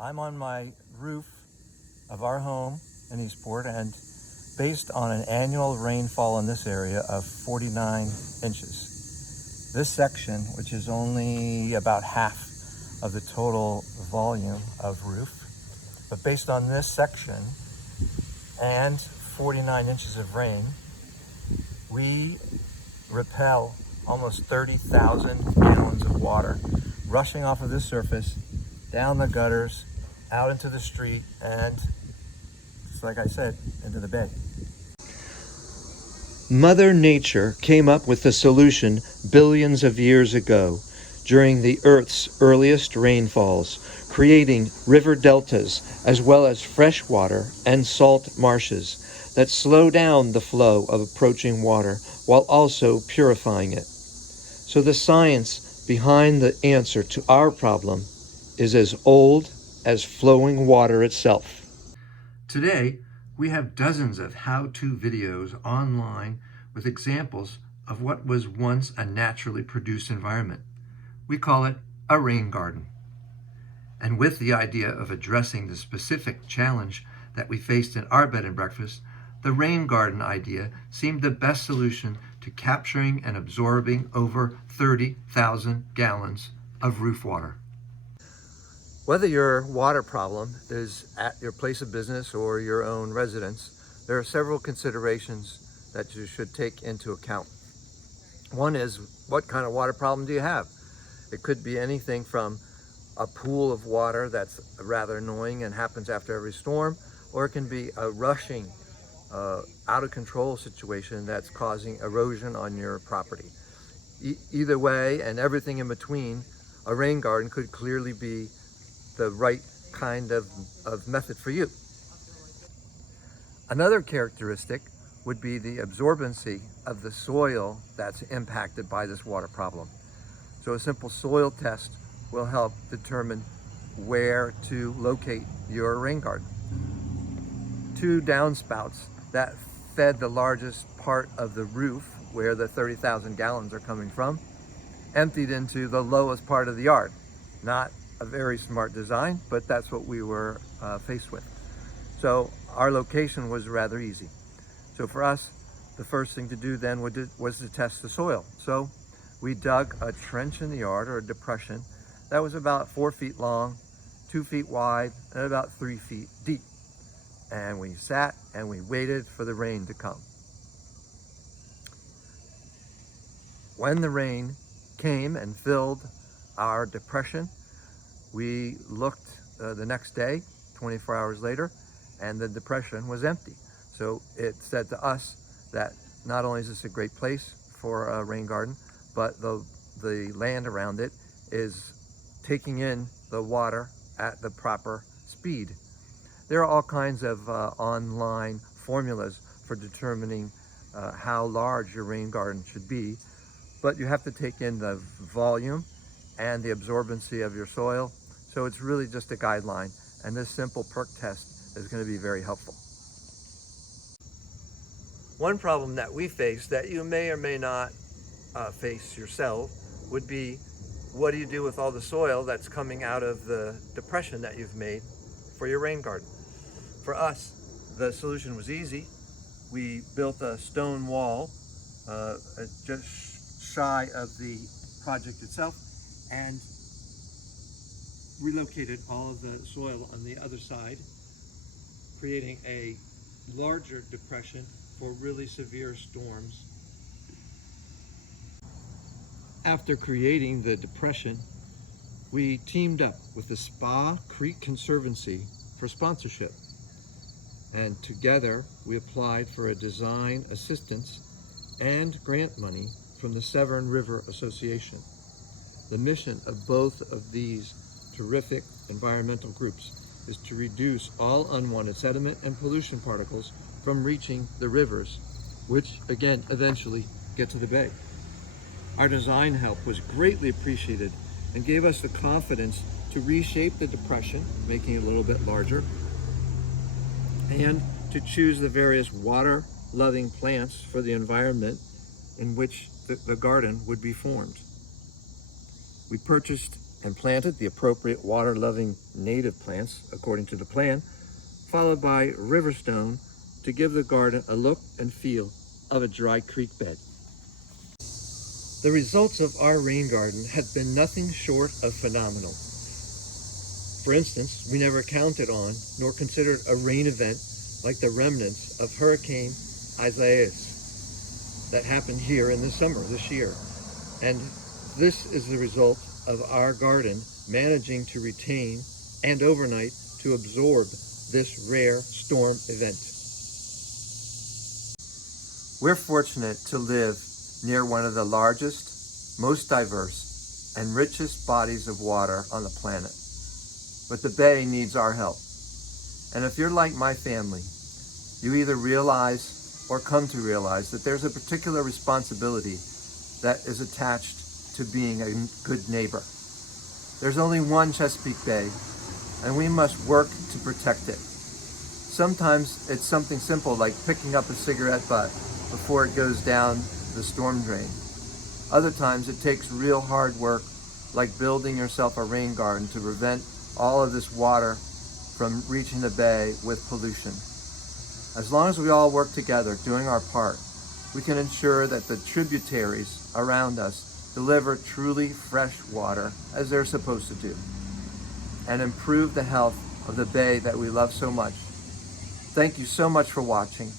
I'm on my roof of our home in Eastport, and based on an annual rainfall in this area of 49 inches. This section, which is only about half of the total volume of roof, but based on this section and 49 inches of rain, we repel almost 30,000 gallons of water rushing off of this surface, down the gutters, out into the street, and just like I said, into the bay. Mother Nature came up with the solution billions of years ago during the Earth's earliest rainfalls, creating river deltas as well as freshwater and salt marshes that slow down the flow of approaching water while also purifying it. So the science behind the answer to our problem is as old as flowing water itself. Today, we have dozens of how-to videos online with examples of what was once a naturally produced environment. We call it a rain garden. And with the idea of addressing the specific challenge that we faced in our bed and breakfast, the rain garden idea seemed the best solution to capturing and absorbing over 30,000 gallons of roof water. Whether your water problem is at your place of business or your own residence, there are several considerations that you should take into account. One is, what kind of water problem do you have? It could be anything from a pool of water that's rather annoying and happens after every storm, or it can be a rushing, out of control situation that's causing erosion on your property. Either way, and everything in between, a rain garden could clearly be the right kind of method for you. Another characteristic would be the absorbency of the soil that's impacted by this water problem. So a simple soil test will help determine where to locate your rain garden. Two downspouts that fed the largest part of the roof, where the 30,000 gallons are coming from, emptied into the lowest part of the yard. Not a very smart design, but that's what we were faced with. So our location was rather easy. So for us, the first thing to do then was to test the soil. So we dug a trench in the yard, or a depression, that was about 4 feet long, 2 feet wide, and about 3 feet deep. And we sat and we waited for the rain to come. When the rain came and filled our depression, we looked the next day, 24 hours later, and the depression was empty. So it said to us that not only is this a great place for a rain garden, but the land around it is taking in the water at the proper speed. There are all kinds of online formulas for determining how large your rain garden should be, but you have to take in the volume and the absorbency of your soil. So it's really just a guideline, and this simple perk test is going to be very helpful. One problem that we face that you may or may not face yourself would be, what do you do with all the soil that's coming out of the depression that you've made for your rain garden? For us, the solution was easy. We built a stone wall just shy of the project itself, and relocated all of the soil on the other side, creating a larger depression for really severe storms. After creating the depression, we teamed up with the Spa Creek Conservancy for sponsorship. And together we applied for a design assistance and grant money from the Severn River Association. The mission of both of these terrific environmental groups is to reduce all unwanted sediment and pollution particles from reaching the rivers, which again eventually get to the bay. Our design help was greatly appreciated and gave us the confidence to reshape the depression, making it a little bit larger, and to choose the various water-loving plants for the environment in which the garden would be formed. We purchased and planted the appropriate water-loving native plants according to the plan, followed by riverstone to give the garden a look and feel of a dry creek bed. The results of our rain garden have been nothing short of phenomenal. For instance, we never counted on nor considered a rain event like the remnants of Hurricane Isaias that happened here in the summer this year. And this is the result of our garden managing to retain and overnight to absorb this rare storm event. We're fortunate to live near one of the largest, most diverse, and richest bodies of water on the planet. But the Bay needs our help. And if you're like my family, you either realize or come to realize that there's a particular responsibility that is attached to being a good neighbor. There's only one Chesapeake Bay, and we must work to protect it. Sometimes it's something simple like picking up a cigarette butt before it goes down the storm drain. Other times it takes real hard work, like building yourself a rain garden to prevent all of this water from reaching the bay with pollution. As long as we all work together doing our part, we can ensure that the tributaries around us deliver truly fresh water as they're supposed to do, and improve the health of the bay that we love so much. Thank you so much for watching.